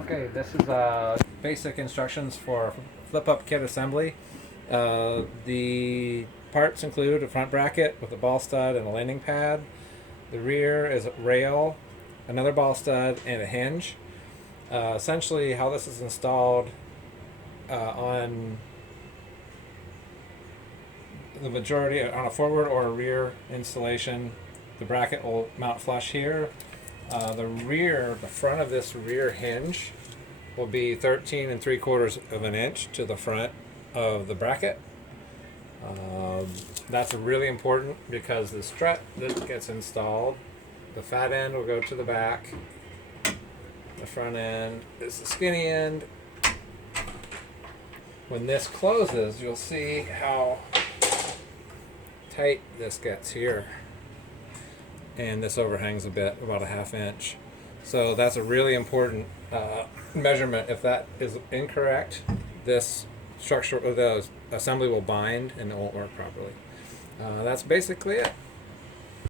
Okay, this is basic instructions for flip-up kit assembly. The parts include a front bracket with a ball stud and a landing pad. The rear is a rail, another ball stud, and a hinge. Essentially, how this is installed on the majority on a forward or a rear installation, the bracket will mount flush here. The front of this rear hinge will be 13 and 3/4 of an inch to the front of the bracket. That's really important because the strut that gets installed, the fat end will go to the back. The front end is the skinny end. When this closes, you'll see how tight this gets here. And this overhangs a bit, about a 1/2 inch. So that's a really important measurement. If that is incorrect, this structure, the assembly will bind and it won't work properly. That's basically it.